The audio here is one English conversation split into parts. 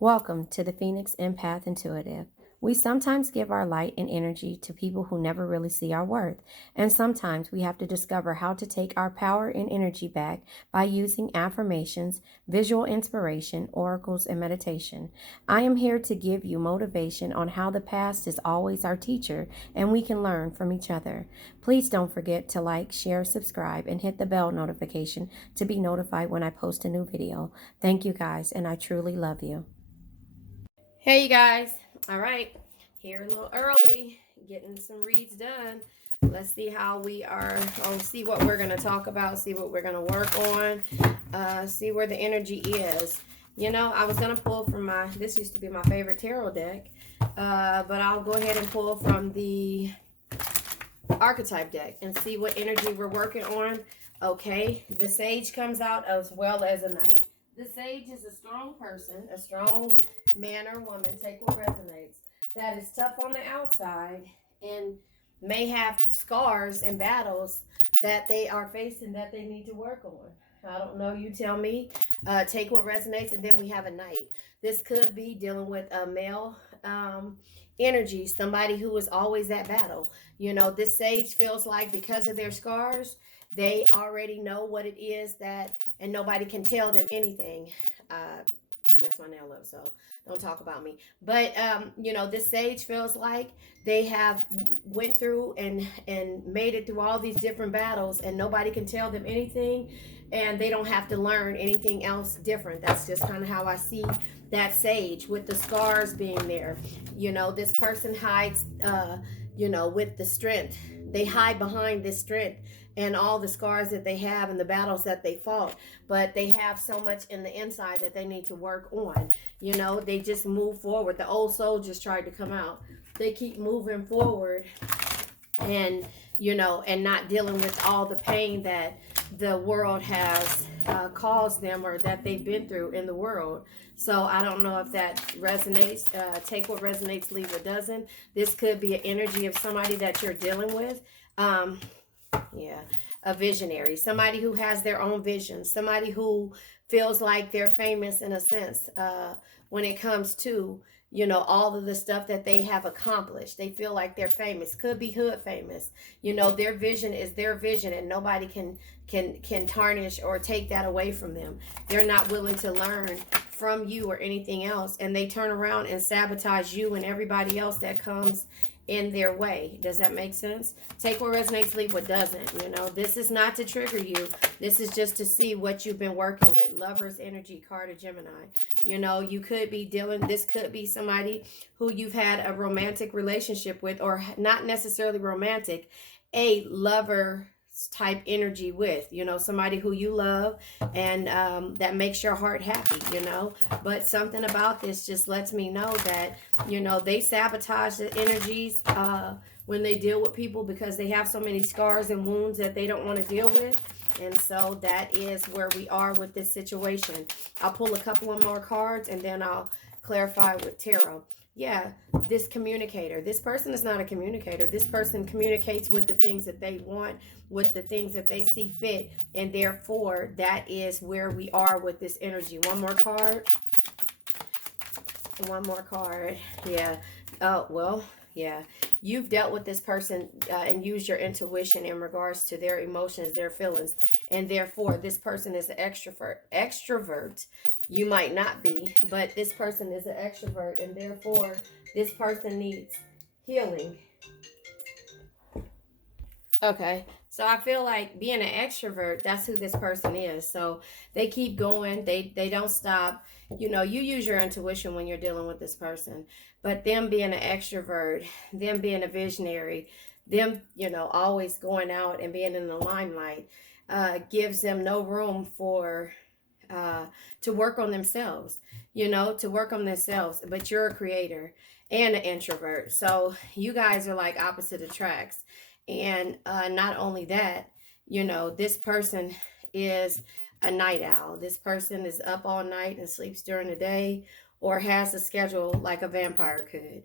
Welcome to the Phoenix Empath Intuitive. We sometimes give our light and energy to people who never really see our worth, and sometimes we have to discover how to take our power and energy back by using affirmations, visual inspiration, oracles, and meditation. I am here to give you motivation on how the past is always our teacher and we can learn from each other. Please don't forget to like, share, subscribe, and hit the bell notification to be notified when I post a new video. Thank you guys, and I truly love you. Hey, you guys. All right. Here a little early, getting some reads done. Let's see how we are. See what we're going to talk about, see what we're going to work on, see where the energy is. You know, I was going to pull from this used to be my favorite tarot deck, but I'll go ahead and pull from the archetype deck and see what energy we're working on. Okay, the Sage comes out as well as a Knight. The Sage is a strong person, a strong man or woman, take what resonates, that is tough on the outside and may have scars and battles that they are facing that they need to work on. I don't know, you tell me. Take what resonates. And then we have a Knight. This could be dealing with a male energy, somebody who is always at battle. You know, this Sage feels like because of their scars, they already know what it is that, and nobody can tell them anything. Mess my nail up, so don't talk about me. But you know, this Sage feels like they have went through and made it through all these different battles, and nobody can tell them anything, and they don't have to learn anything else different. That's just kind of how I see that Sage, with the scars being there. You know, this person hides you know, with the strength. They hide behind this strength and all the scars that they have and the battles that they fought, but they have so much in the inside that they need to work on. You know, they just move forward. The old soldiers tried to come out. They keep moving forward and, you know, and not dealing with all the pain that the world has caused them, or that they've been through in the world. So I don't know if that resonates. Take what resonates, leave what doesn't. This could be an energy of somebody that you're dealing with. Yeah, a visionary, somebody who has their own vision, somebody who feels like they're famous in a sense when it comes to, you know, all of the stuff that they have accomplished. They feel like they're famous, could be hood famous. You know, their vision is their vision, and nobody can tarnish or take that away from them. They're not willing to learn from you or anything else, and they turn around and sabotage you and everybody else that comes in their way. Does that make sense? Take what resonates, leave what doesn't. You know, this is not to trigger you. This is just to see what you've been working with. Lover's energy, card of Gemini. You know, you could be dealing, this could be somebody who you've had a romantic relationship with, or not necessarily romantic, a lover type energy with, you know, somebody who you love and that makes your heart happy, you know. But something about this just lets me know that, you know, they sabotage the energies when they deal with people, because they have so many scars and wounds that they don't want to deal with. And so that is where we are with this situation. I'll pull a couple of more cards and then I'll clarify with tarot. Yeah, this communicator. This person is not a communicator. This person communicates with the things that they want, with the things that they see fit, and therefore that is where we are with this energy. One more card. One more card. Yeah. Oh, well, yeah. You've dealt with this person and used your intuition in regards to their emotions, their feelings, and therefore this person is an extrovert. You might not be, but this person is an extrovert, and therefore this person needs healing. Okay, so I feel like being an extrovert, that's who this person is. So they keep going, they don't stop. You know, you use your intuition when you're dealing with this person, but them being an extrovert, them being a visionary, them, you know, always going out and being in the limelight, gives them no room for to work on themselves, you know, to work on themselves. But you're a creator and an introvert, so you guys are like opposite attracts. And not only that, you know, this person is a night owl. This person is up all night and sleeps during the day, or has a schedule like a vampire could,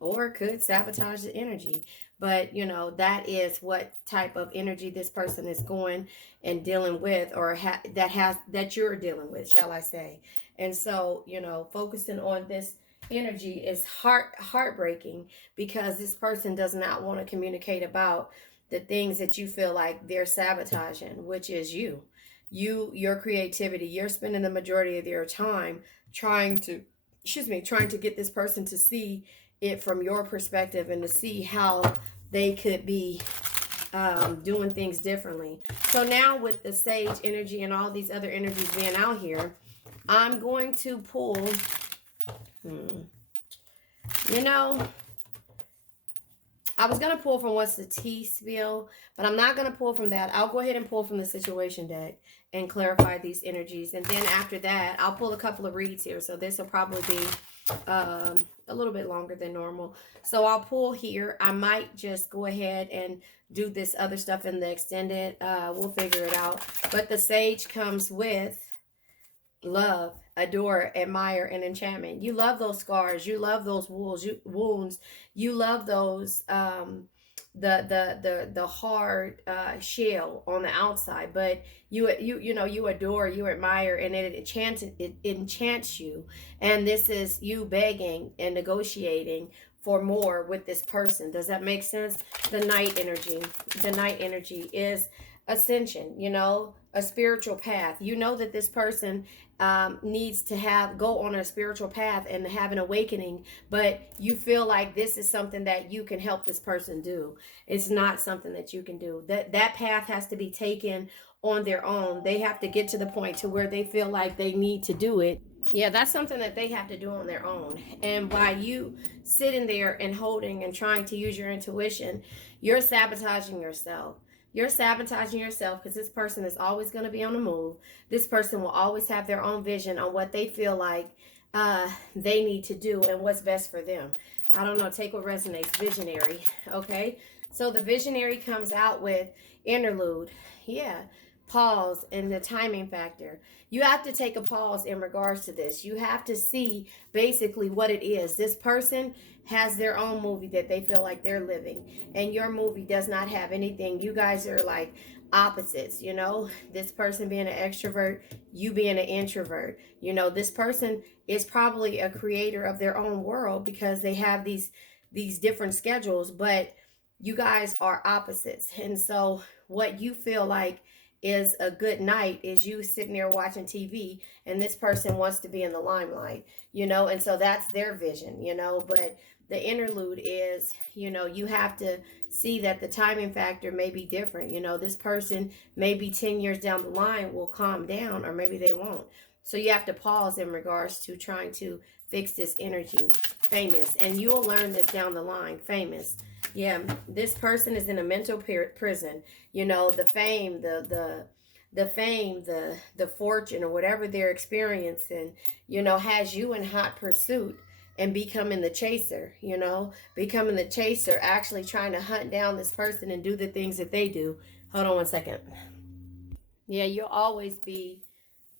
or could sabotage the energy. But, you know, that is what type of energy this person is going and dealing with, or that you're dealing with, shall I say. And so, you know, focusing on this energy is heartbreaking, because this person does not want to communicate about the things that you feel like they're sabotaging, which is your creativity. You're spending the majority of your time trying to, trying to get this person to see it from your perspective, and to see how they could be doing things differently. So now, with the sage energy and all these other energies being out here, I'm going to pull, you know, I was going to pull from What's the Tea Spill, but I'm not going to pull from that. I'll go ahead and pull from the Situation deck and clarify these energies. And then after that, I'll pull a couple of reads here. So this will probably be a little bit longer than normal. So I'll pull here. I might just go ahead and do this other stuff in the extended. We'll figure it out. But the Sage comes with love, adore, admire, and enchantment. You love those scars. You love those wounds. You love those the hard shell on the outside. But you adore, you admire, and it enchants you. And this is you begging and negotiating for more with this person. Does that make sense? The Knight energy. The Knight energy is ascension, you know, a spiritual path. You know that this person needs to go on a spiritual path and have an awakening, but you feel like this is something that you can help this person do. It's not something that you can do. That path has to be taken on their own. They have to get to the point to where they feel like they need to do it. Yeah, that's something that they have to do on their own. And by you sitting there and holding and trying to use your intuition, you're sabotaging yourself. You're sabotaging yourself, because this person is always going to be on the move. This person will always have their own vision on what they feel like they need to do and what's best for them. I don't know, take what resonates. Visionary, okay? So the visionary comes out with interlude. Yeah, pause and the timing factor. You have to take a pause in regards to this. You have to see basically what it is. This person has their own movie that they feel like they're living, and your movie does not have anything. You guys are like opposites, you know, this person being an extrovert, you being an introvert. You know, this person is probably a creator of their own world, because they have these different schedules, but you guys are opposites. And so what you feel like is a good night is you sitting there watching TV, and this person wants to be in the limelight, you know, and so that's their vision, you know. But the interlude is, you know, you have to see that the timing factor may be different. You know, this person maybe 10 years down the line will calm down, or maybe they won't. So you have to pause in regards to trying to fix this energy. Famous, and you'll learn this down the line. Famous. Yeah, this person is in a mental prison. You know, the fame, the fame, the fortune, or whatever they're experiencing, you know, has you in hot pursuit, and becoming the chaser, you know, becoming the chaser, actually trying to hunt down this person and do the things that they do. Hold on one second. Yeah, you'll always be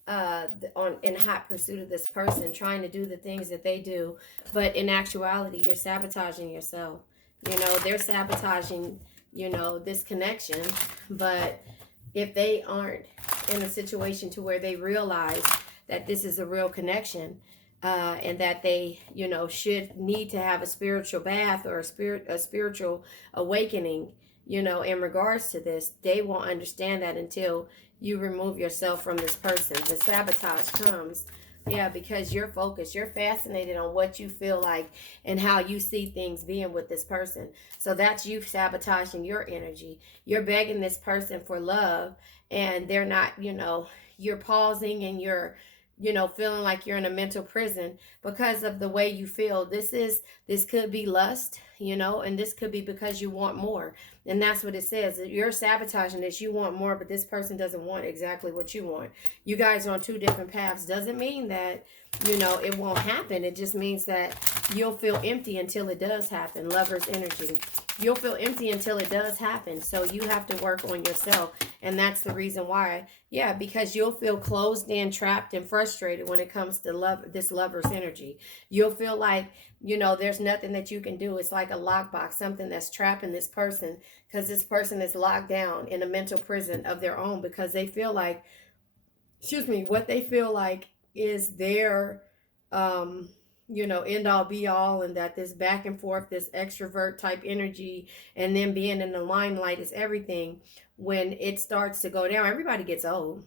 in hot pursuit of this person, trying to do the things that they do, but in actuality, you're sabotaging yourself. You know, they're sabotaging, you know, this connection. But if they aren't in a situation to where they realize that this is a real connection, and that they, you know, should need to have a spiritual bath, or a spiritual awakening, you know, in regards to this, they won't understand that until you remove yourself from this person. The sabotage comes, yeah, because you're focused. You're fascinated on what you feel like and how you see things being with this person. So that's you sabotaging your energy. You're begging this person for love, and they're not, you know, you're pausing, and you're, you know, feeling like you're in a mental prison because of the way you feel. This could be lust, you know, and this could be because you want more. And that's what it says. You're sabotaging this. You want more, but this person doesn't want exactly what you want. You guys are on two different paths. Doesn't mean that, you know, it won't happen. It just means that You'll feel empty until it does happen. Lover's energy. You'll feel empty until it does happen. So you have to work on yourself. And that's the reason why. Yeah, because you'll feel closed in, trapped, and frustrated when it comes to love, this lover's energy. You'll feel like, there's nothing that you can do. It's like a lockbox, something that's trapping this person, because this person is locked down in a mental prison of their own, because they feel like, what they feel like is their end all be all, and that this back and forth, this extrovert type energy, and then being in the limelight is everything. When it starts to go down, everybody gets old,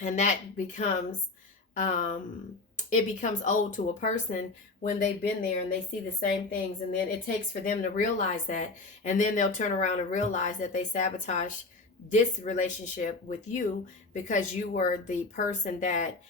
and that becomes it becomes old to a person when they've been there and they see the same things, and then it takes for them to realize that, and then they'll turn around and realize that they sabotage this relationship with you because you were the person that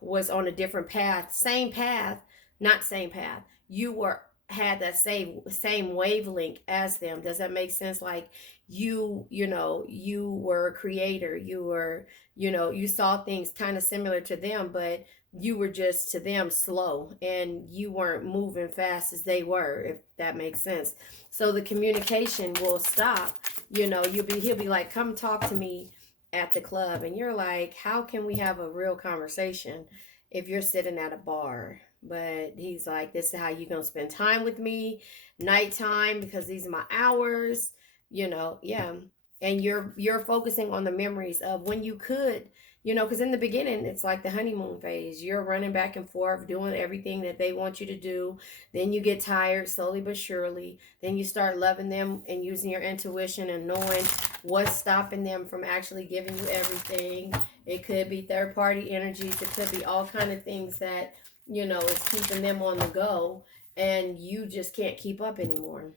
was on a different path, same path, not same path. You were had that same wavelength as them. Does that make sense? Like you were a creator. You were, you saw things kind of similar to them, but you were just to them slow, and you weren't moving fast as they were, if that makes sense. So the communication will stop. He'll be like, come talk to me at the club, and you're like, how can we have a real conversation if you're sitting at a bar? But he's like, this is how you're gonna spend time with me, nighttime, because these are my hours. Yeah. And you're focusing on the memories of when you could, because in the beginning it's like the honeymoon phase. You're running back and forth doing everything that they want you to do. Then you get tired slowly but surely. Then you start loving them and using your intuition and knowing what's stopping them from actually giving you everything. It could be third party energies. It could be all kind of things that is keeping them on the go, and you just can't keep up anymore.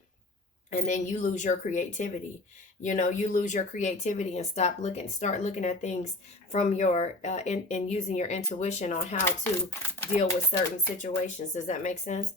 And then you lose your creativity. You lose your creativity and start looking at things from your and using your intuition on how to deal with certain situations. Does that make sense?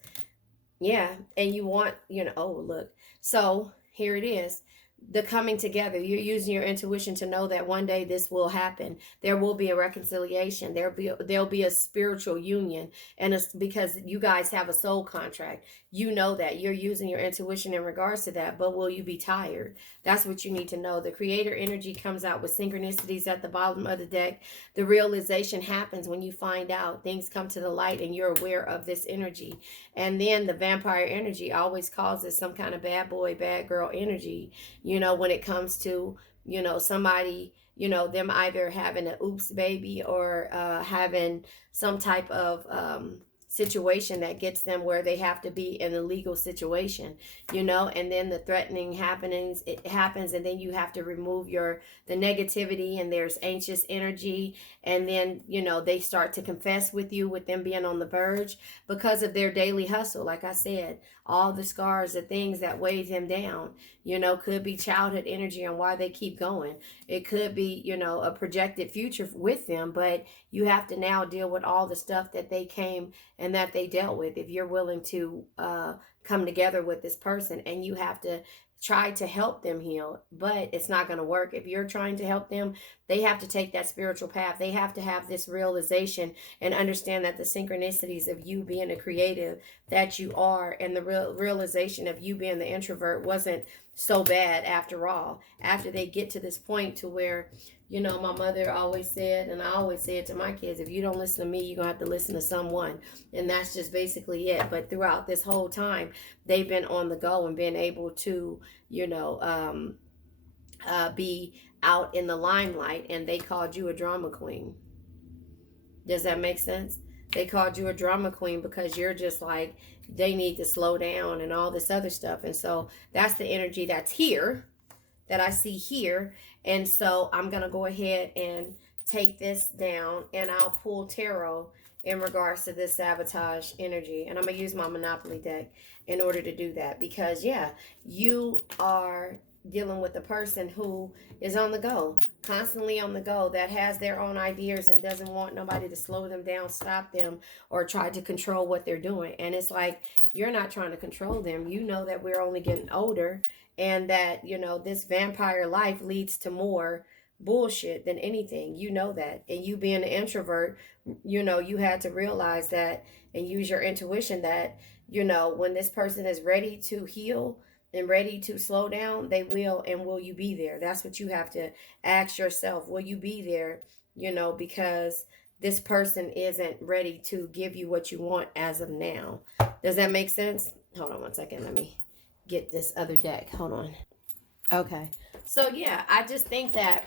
Yeah. And you want, oh, look. So here it is, the coming together. You're using your intuition to know that one day this will happen. There will be a reconciliation. There'll be a spiritual union, and it's because you guys have a soul contract. That you're using your intuition in regards to that. But will you be tired? That's what you need to know. The creator energy comes out with synchronicities at the bottom of the deck. The realization happens when you find out. Things come to the light and you're aware of this energy. And then the vampire energy always causes some kind of bad boy, bad girl energy, when it comes to, somebody, them either having an oops baby, or having some type of situation that gets them where they have to be in a legal situation, and then the threatening happenings, it happens, and then you have to remove the negativity, and there's anxious energy, and then they start to confess with you, with them being on the verge because of their daily hustle. Like I said, all the scars, the things that weighed them down, could be childhood energy and why they keep going. It could be, a projected future with them, but you have to now deal with all the stuff that they came and that they dealt with. If you're willing to come together with this person, and you have to try to help them heal, but it's not going to work. If you're trying to help them, they have to take that spiritual path. They have to have this realization and understand that the synchronicities of you being a creative that you are, and the realization of you being the introvert wasn't so bad after all. After they get to this point to where, my mother always said, and I always say it to my kids, if you don't listen to me, you're going to have to listen to someone. And that's just basically it. But throughout this whole time, they've been on the go and been able to, be out in the limelight, and they called you a drama queen. Does that make sense? They called you a drama queen because you're just like, they need to slow down and all this other stuff. And so that's the energy that's here, that I see here. And so I'm going to go ahead and take this down, and I'll pull tarot in regards to this sabotage energy. And I'm going to use my Monopoly deck in order to do that, because you are dealing with a person who is on the go, constantly on the go, that has their own ideas and doesn't want nobody to slow them down, stop them, or try to control what they're doing. And it's like, you're not trying to control them. You know that we're only getting older, and that this vampire life leads to more bullshit than anything. You know that. And you being an introvert, you had to realize that and use your intuition that, when this person is ready to heal and ready to slow down, they will. And will you be there? That's what you have to ask yourself. Will you be there? Because this person isn't ready to give you what you want as of now. Does that make sense? Hold on one second. Let me get this other deck. Hold on. Okay. So, yeah, I just think that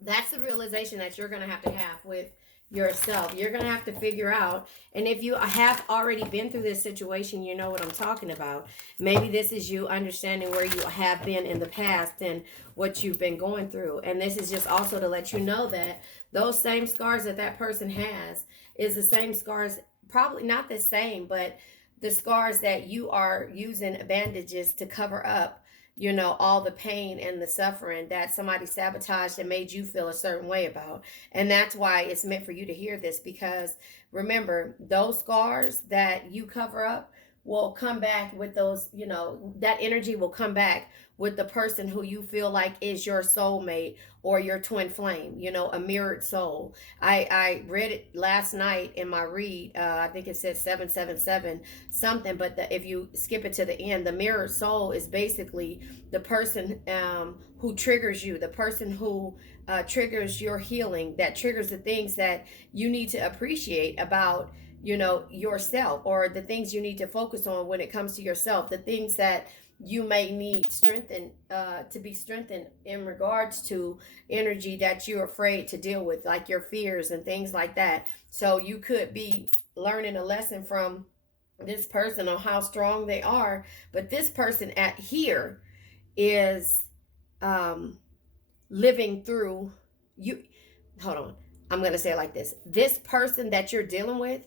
that's the realization that you're going to have with yourself. You're going to have to figure out, and if you have already been through this situation, you know what I'm talking about. Maybe this is you understanding where you have been in the past and what you've been going through. And this is just also to let you know that those same scars that that person has is the same scars, probably not the same, but the scars that you are using bandages to cover up, all the pain and the suffering that somebody sabotaged and made you feel a certain way about. And that's why it's meant for you to hear this, because remember, those scars that you cover up will come back with those, that energy will come back with the person who you feel like is your soulmate or your twin flame, a mirrored soul. I read it last night in my read. I think it said 777 something, but if you skip it to the end, the mirrored soul is basically the person who triggers you, the person who triggers your healing, that triggers the things that you need to appreciate about yourself, or the things you need to focus on when it comes to yourself, the things that you may need strengthened to be strengthened in regards to energy that you're afraid to deal with, like your fears and things like that. So you could be learning a lesson from this person on how strong they are, but this person at here is living through you. Hold on, I'm gonna say it like this person that you're dealing with,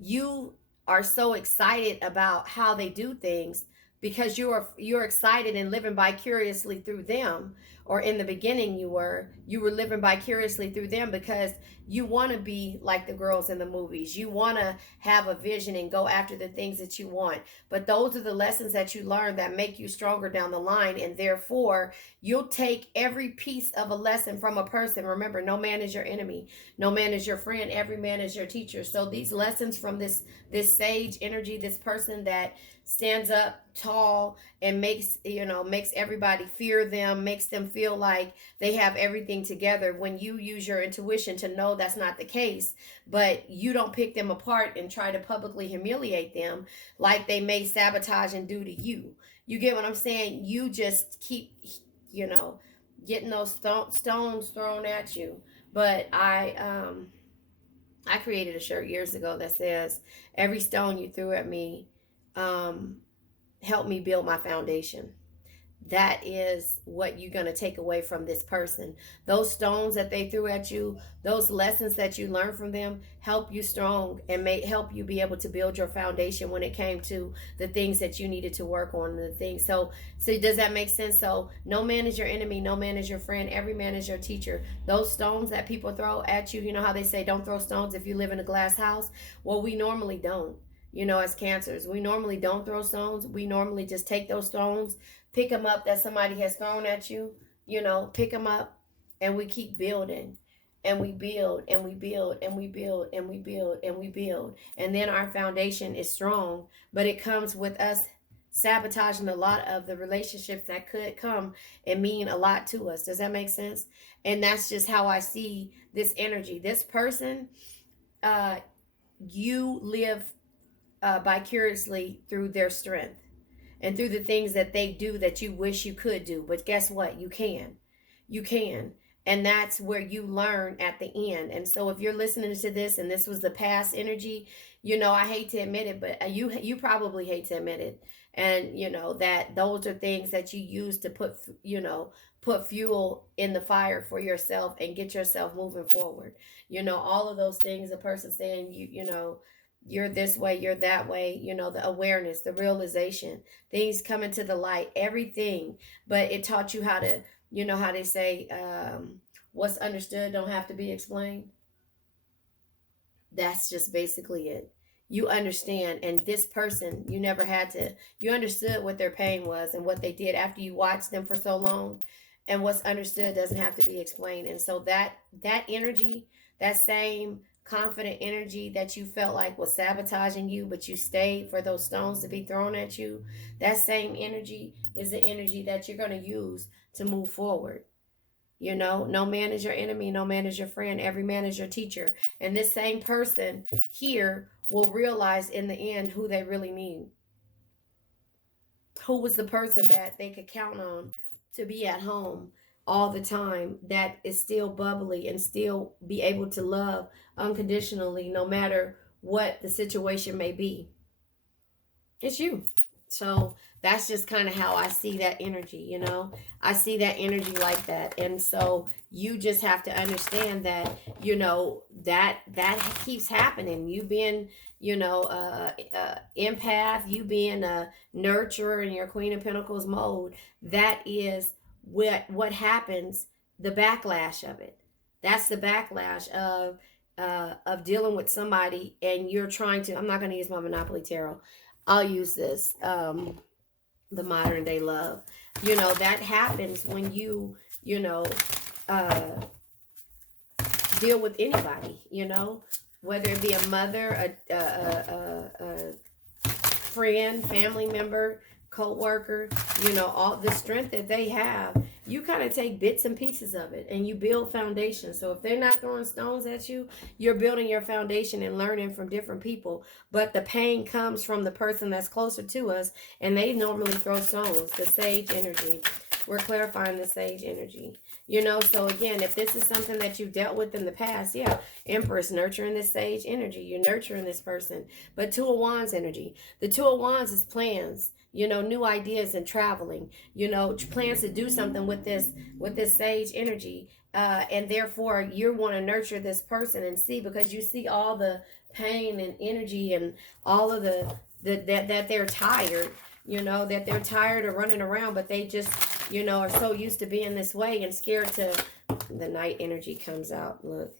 you are so excited about how they do things because you're excited and living vicariously through them. Or in the beginning you were living vicariously through them because you want to be like the girls in the movies. You want to have a vision and go after the things that you want. But those are the lessons that you learn that make you stronger down the line, and therefore you'll take every piece of a lesson from a person. Remember, no man is your enemy, no man is your friend, every man is your teacher. So these lessons from this sage energy, this person that stands up tall and makes everybody fear them, makes them feel like they have everything together, when you use your intuition to know that's not the case, but you don't pick them apart and try to publicly humiliate them like they may sabotage and do to you. You get what I'm saying? You just keep getting those stones thrown at you. But I created a shirt years ago that says, every stone you threw at me help me build my foundation. That is what you're going to take away from this person. Those stones that they threw at you, those lessons that you learned from them, help you strong and may help you be able to build your foundation when it came to the things that you needed to work on, the things. So does that make sense? So no man is your enemy, no man is your friend, every man is your teacher. Those stones that people throw at you, you know how they say don't throw stones if you live in a glass house? Well, we normally don't. As cancers, we normally don't throw stones. We normally just take those stones, pick them up that somebody has thrown at you, pick them up, and we keep building, and we build, and we build, and we build, and we build, and we build. And then our foundation is strong, but it comes with us sabotaging a lot of the relationships that could come and mean a lot to us. Does that make sense? And that's just how I see this energy. This person, you live vicariously through their strength and through the things that they do that you wish you could do. But guess what? You can. And that's where you learn at the end. And so if you're listening to this and this was the past energy, I hate to admit it, but you probably hate to admit it. And that those are things that you use to put fuel in the fire for yourself and get yourself moving forward. All of those things, a person saying you're this way, you're that way, the awareness, the realization, things coming to the light, everything. But it taught you how to, how they say, what's understood don't have to be explained. That's just basically it. You understand, and this person, you understood what their pain was and what they did after you watched them for so long. and what's understood doesn't have to be explained. And so that energy, that same confident energy that you felt like was sabotaging you, but you stayed for those stones to be thrown at you, that same energy is the energy that you're going to use to move forward. You know, no man is your enemy, no man is your friend, every man is your teacher. And this same person here will realize in the end who they really need. Who was the person that they could count on to be at home all the time, that is still bubbly and still be able to love unconditionally no matter what the situation may be. It's you. So that's just kind of how I see that energy, you know. I see that energy like that. And so you just have to understand that, you know, that keeps happening. You being, you know, empath, you being a nurturer in your Queen of Pentacles mode, that is what happens, the backlash of it. That's the backlash of dealing with somebody and you're trying to, I'm not going to use my Monopoly Tarot. I'll use this, the modern day love. You know, that happens when you know, uh, deal with anybody, you know, whether it be a mother, a friend, family member, co-worker, you know, all the strength that they have, you kind of take bits and pieces of it and you build foundation. So if they're not throwing stones at you, you're building your foundation and learning from different people. But the pain comes from the person that's closer to us, and they normally throw stones. The sage energy. We're clarifying the sage energy. You know, so again, if this is something that you've dealt with in the past, yeah, Empress, nurturing this sage energy. You're nurturing this person. But Two of Wands energy. The Two of Wands is plans, you know, new ideas and traveling, you know, plans to do something with this sage energy. And therefore, you want to nurture this person and see, because you see all the pain and energy and all of that they're tired, you know, that they're tired of running around, but they just, you know, are so used to being this way and scared to, the night energy comes out, look,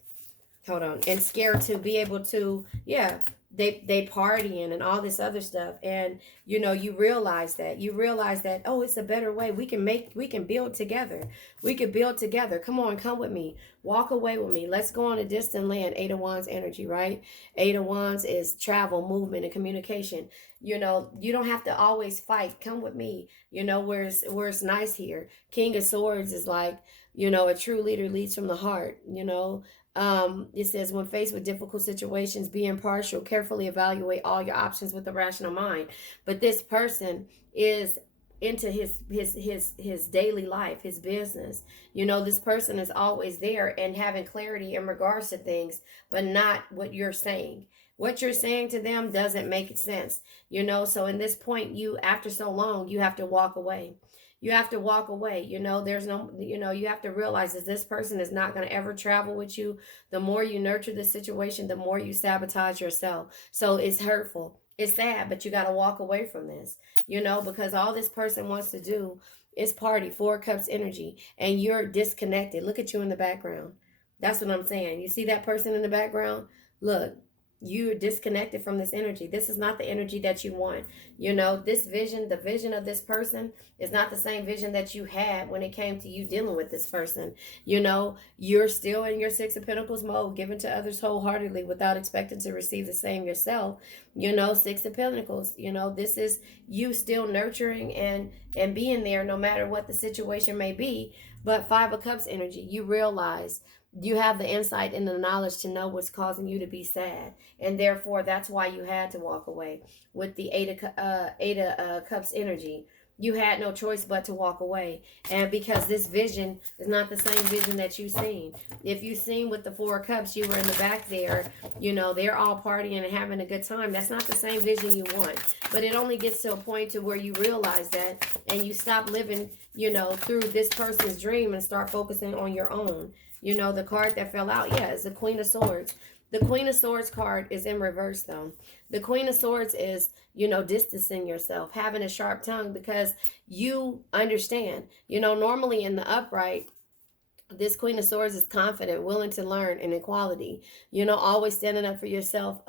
hold on, and scared to be able to, yeah, they partying and all this other stuff. And you know, you realize that, oh, it's a better way. We can build together. We can build together. Come on, come with me, walk away with me, let's go on a distant land. Eight of Wands energy, right? Eight of Wands is travel, movement, and communication. You know, you don't have to always fight. Come with me, you know, where it's nice here. King of Swords is like, you know, a true leader leads from the heart, you know. It says, when faced with difficult situations, be impartial, carefully evaluate all your options with a rational mind. But this person is into his daily life, his business. You know, this person is always there and having clarity in regards to things, but not what you're saying. What you're saying to them doesn't make sense, you know. So in this point, you, after so long, you have to walk away. You have to walk away. You know, there's no, you know, you have to realize that this person is not going to ever travel with you. The more you nurture the situation, the more you sabotage yourself. So it's hurtful. It's sad, but you got to walk away from this, you know, because all this person wants to do is party. Four of Cups energy, and you're disconnected. Look at you in the background. That's what I'm saying. You see that person in the background? Look, you're disconnected from this energy. This is not the energy that you want. You know, this vision, the vision of this person is not the same vision that you had when it came to you dealing with this person. You know, you're still in your Six of Pentacles mode, giving to others wholeheartedly without expecting to receive the same yourself. You know, Six of Pentacles, you know, this is you still nurturing and being there no matter what the situation may be. But Five of Cups energy, you realize you have the insight and the knowledge to know what's causing you to be sad, and therefore that's why you had to walk away. With the Eight of Cups energy, you had no choice but to walk away, and because this vision is not the same vision that you've seen. If you've seen with the Four of Cups, you were in the back there, you know, they're all partying and having a good time. That's not the same vision you want. But it only gets to a point to where you realize that, and you stop living, you know, through this person's dream and start focusing on your own. You know, the card that fell out, yeah, is the Queen of Swords. The Queen of Swords card is in reverse, though. The Queen of Swords is, you know, distancing yourself, having a sharp tongue, because you understand. You know, normally in the upright, this Queen of Swords is confident, willing to learn, and equality. You know, always standing up for yourself,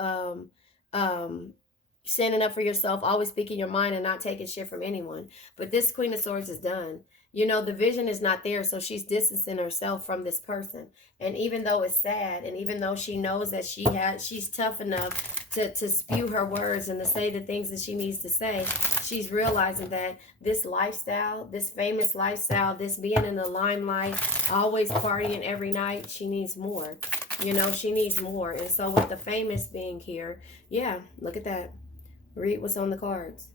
standing up for yourself, always speaking your mind and not taking shit from anyone. But this Queen of Swords is done. You know, the vision is not there, so she's distancing herself from this person. And even though it's sad, and even though she knows that she's tough enough to spew her words and to say the things that she needs to say, she's realizing that this lifestyle, this famous lifestyle, this being in the limelight, always partying every night, she needs more. You know, she needs more. And so with the famous being here, yeah, look at that. Read what's on the cards.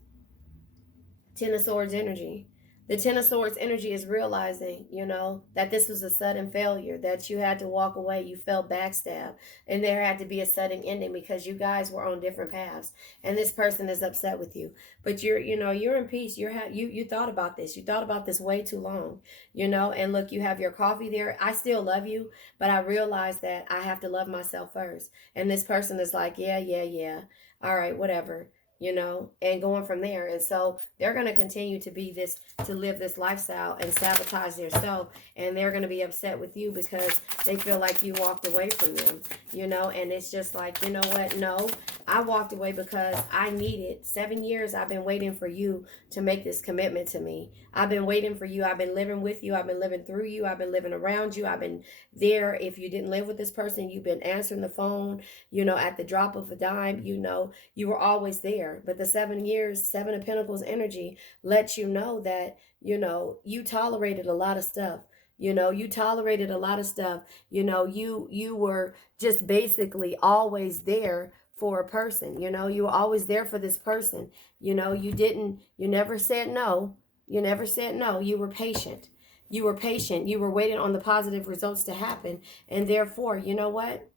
Ten of Swords energy. The Ten of Swords energy is realizing, you know, that this was a sudden failure, that you had to walk away, you felt backstabbed, and there had to be a sudden ending because you guys were on different paths, and this person is upset with you. But you're in peace. You thought about this. You thought about this way too long, you know. And look, you have your coffee there. I still love you, but I realize that I have to love myself first. And this person is like, yeah, yeah, yeah. All right, whatever, you know, and going from there. And so they're going to continue to be this, to live this lifestyle and sabotage themselves. And they're going to be upset with you because they feel like you walked away from them, you know. And it's just like, you know what? No, I walked away because I needed 7 years. I've been waiting for you to make this commitment to me. I've been waiting for you. I've been living with you. I've been living through you. I've been living around you. I've been there. If you didn't live with this person, you've been answering the phone, you know, at the drop of a dime, you know, you were always there. But the 7 years, Seven of Pentacles energy lets you know that, you know, you tolerated a lot of stuff. You know, you tolerated a lot of stuff. You know, you were just basically always there for a person. You know, you were always there for this person. You know, you never said no. You never said no. You were patient. You were patient. You were waiting on the positive results to happen. And therefore, you know what?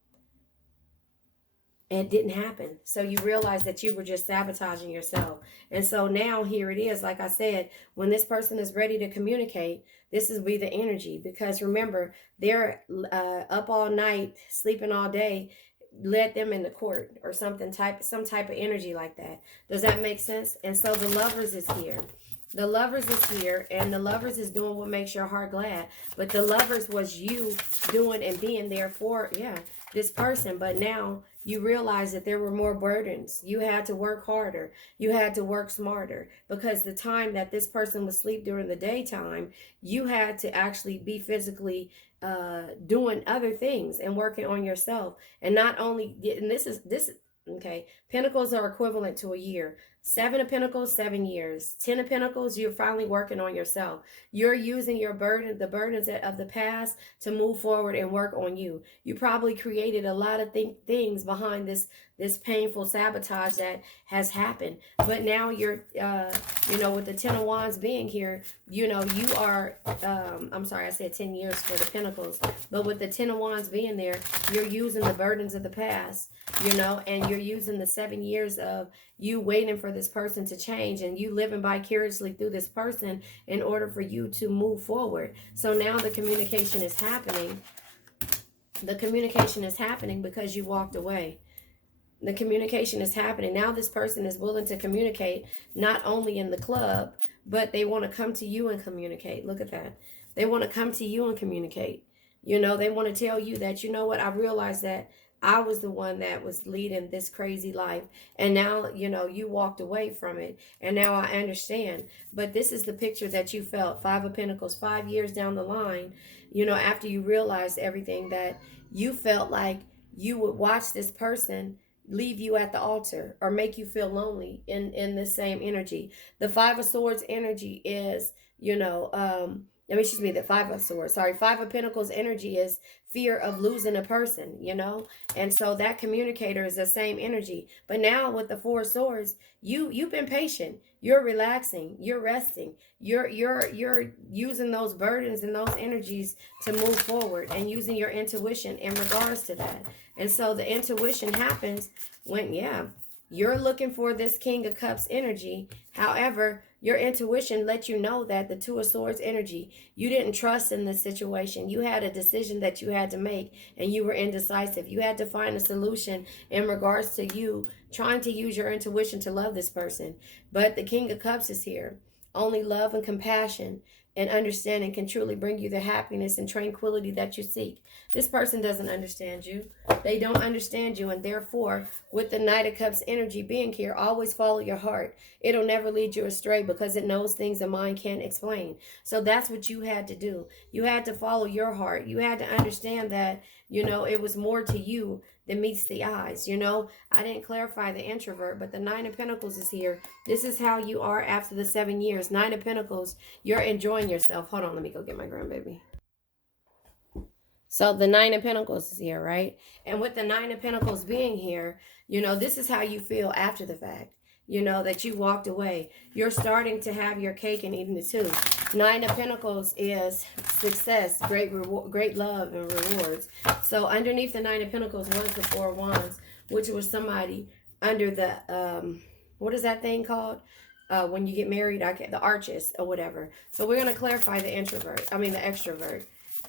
It didn't happen. So you realize that you were just sabotaging yourself. And so now here it is. Like I said, when this person is ready to communicate, this is be the energy. Because remember, they're up all night, sleeping all day. Let them in the court or some type of energy like that. Does that make sense? And so the Lovers is here. The Lovers is here, and the Lovers is doing what makes your heart glad. But the Lovers was you doing and being there for, yeah, this person. But now you realize that there were more burdens. You had to work harder. You had to work smarter, because the time that this person would sleep during the daytime, you had to actually be physically doing other things and working on yourself. And not only, and this is okay, Pentacles are equivalent to a year. Seven of Pentacles, 7 years. 10 of Pentacles, you're finally working on yourself. You're using your the burdens of the past to move forward and work on you. You probably created a lot of things behind this painful sabotage that has happened. But now you're, you know, with the 10 of Wands being here, you know, you are, I'm sorry, I said 10 years for the Pentacles. But with the 10 of Wands being there, you're using the burdens of the past, you know, and you're using the 7 years of you waiting for this person to change and you living vicariously through this person in order for you to move forward. So now the communication is happening. The communication is happening because you walked away. The communication is happening. Now this person is willing to communicate, not only in the club, but they want to come to you and communicate. Look at that. They want to come to you and communicate. You know, they want to tell you that, you know what, I realized that I was the one that was leading this crazy life. And now, you know, you walked away from it. And now I understand. But this is the picture that you felt. 5 of Pentacles, 5 years down the line, you know, after you realized everything, that you felt like you would watch this person leave you at the altar or make you feel lonely in the same energy. The 5 of Swords energy is, you know, the 5 of Swords, sorry, 5 of Pentacles energy is fear of losing a person, you know. And so that communicator is the same energy. But now with the 4 of Swords, you've been patient. You're relaxing, you're resting, you're using those burdens and those energies to move forward and using your intuition in regards to that. And so the intuition happens when, yeah, you're looking for this King of Cups energy. However, your intuition lets you know that the 2 of Swords energy, you didn't trust in this situation. You had a decision that you had to make and you were indecisive. You had to find a solution in regards to you trying to use your intuition to love this person. But the King of Cups is here. Only love and compassion and understanding can truly bring you the happiness and tranquility that you seek. This person doesn't understand you. They don't understand you, and therefore, with the Knight of Cups energy being here, always follow your heart. It'll never lead you astray because it knows things the mind can't explain. So that's what you had to do. You had to follow your heart. You had to understand that, it was more to you than meets the eyes. I didn't clarify the introvert, but the Nine of Pentacles is here. This is how you are after the 7 years. Nine of Pentacles, you're enjoying yourself. Hold on, let me go get my grandbaby. So the Nine of Pentacles is here, right? And with the Nine of Pentacles being here, this is how you feel after the fact. That you walked away. You're starting to have your cake and eating it too. Nine of Pentacles is success, great reward, great love and rewards. So underneath the Nine of Pentacles was the Four of Wands, which was somebody under the, what is that thing called? When you get married, the arches or whatever. So we're going to clarify the extrovert.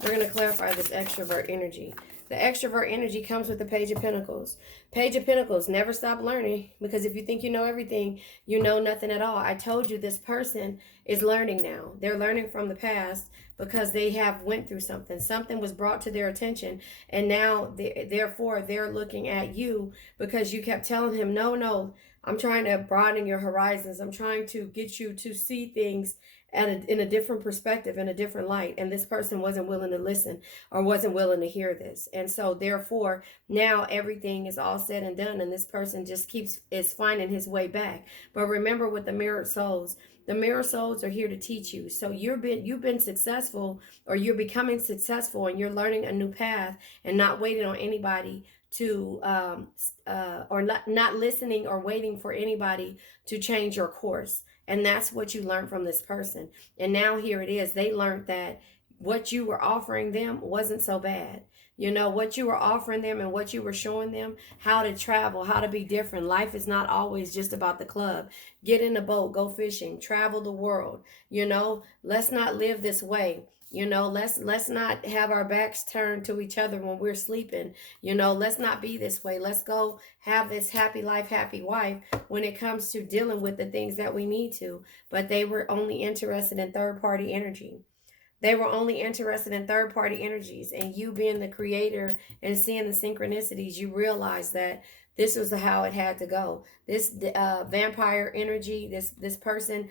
We're going to clarify this extrovert energy. The extrovert energy comes with the Page of Pentacles. Page of Pentacles, never stop learning, because if you think you know everything, you know nothing at all. I told you this person is learning now. They're learning from the past because they have went through something. Something was brought to their attention, and now therefore they're looking at you because you kept telling him, no, I'm trying to broaden your horizons. I'm trying to get you to see things in a different perspective, in a different light. And this person wasn't willing to listen or wasn't willing to hear this. And so therefore, now everything is all said and done, and this person just is finding his way back. But remember, with the mirrored souls, the mirror souls are here to teach you. So you've been successful, or you're becoming successful, and you're learning a new path and not waiting on anybody to or not listening or waiting for anybody to change your course. And that's what you learned from this person. And now here it is. They learned that what you were offering them wasn't so bad. What you were offering them and what you were showing them, how to travel, how to be different. Life is not always just about the club. Get in a boat, go fishing, travel the world. Let's not live this way. Let's not have our backs turned to each other when we're sleeping. Let's not be this way. Let's go have this happy life, happy wife when it comes to dealing with the things that we need to. But they were only interested in third-party energy. They were only interested in third-party energies. And you being the creator and seeing the synchronicities, you realize that this was how it had to go. This vampire energy, this person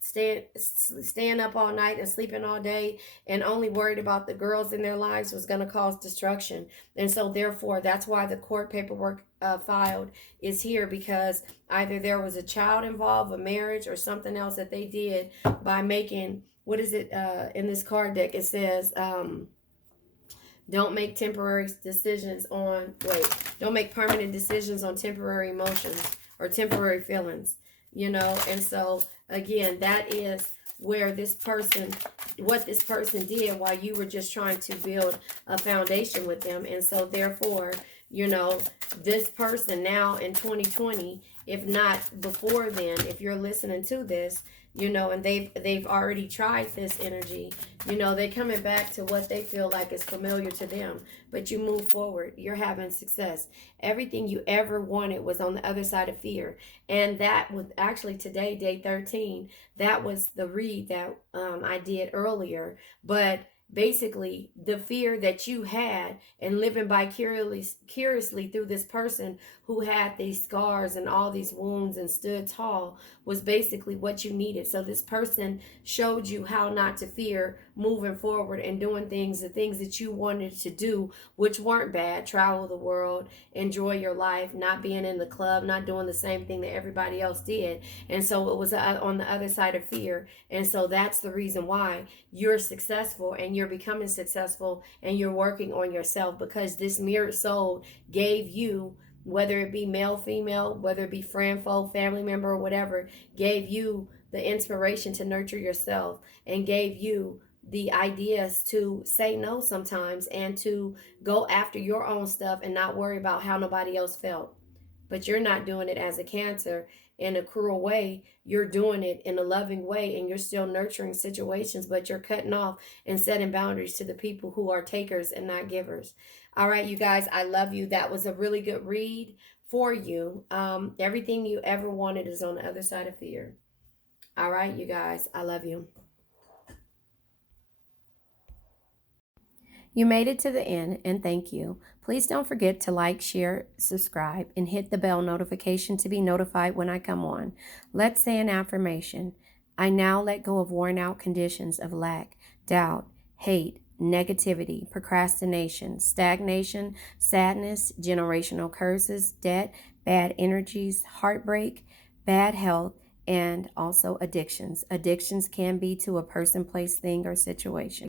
staying up all night and sleeping all day and only worried about the girls in their lives was going to cause destruction. And so therefore, that's why the court paperwork filed is here, because either there was a child involved, a marriage, or something else that they did by making, what is it in this card deck? It says, don't make permanent decisions on temporary emotions or temporary feelings, and so again, that is where what this person did while you were just trying to build a foundation with them. And so therefore, this person now in 2020, if not before then, if you're listening to this, and they've already tried this energy, they're coming back to what they feel like is familiar to them. But you move forward, you're having success. Everything you ever wanted was on the other side of fear. And that was actually today, day 13, that was the read that I did earlier. But basically, the fear that you had and living vicariously through this person who had these scars and all these wounds and stood tall was basically what you needed. So this person showed you how not to fear moving forward and doing the things that you wanted to do, which weren't bad. Travel the world, enjoy your life, not being in the club, not doing the same thing that everybody else did. And so it was on the other side of fear. And so that's the reason why you're successful and you're becoming successful and you're working on yourself, because this mirrored soul gave you, whether it be male, female, whether it be friend, foe, family member, or whatever, gave you the inspiration to nurture yourself and gave you the ideas to say no sometimes and to go after your own stuff and not worry about how nobody else felt. But you're not doing it as a Cancer in a cruel way. You're doing it in a loving way, and you're still nurturing situations, but you're cutting off and setting boundaries to the people who are takers and not givers. All right, you guys, I love you. That was a really good read for you. Everything you ever wanted is on the other side of fear. All right, you guys, I love you. You made it to the end, and thank you. Please don't forget to like, share, subscribe, and hit the bell notification to be notified when I come on. Let's say an affirmation. I now let go of worn out conditions of lack, doubt, hate, negativity, procrastination, stagnation, sadness, generational curses, debt, bad energies, heartbreak, bad health, and also addictions. Addictions can be to a person, place, thing, or situation.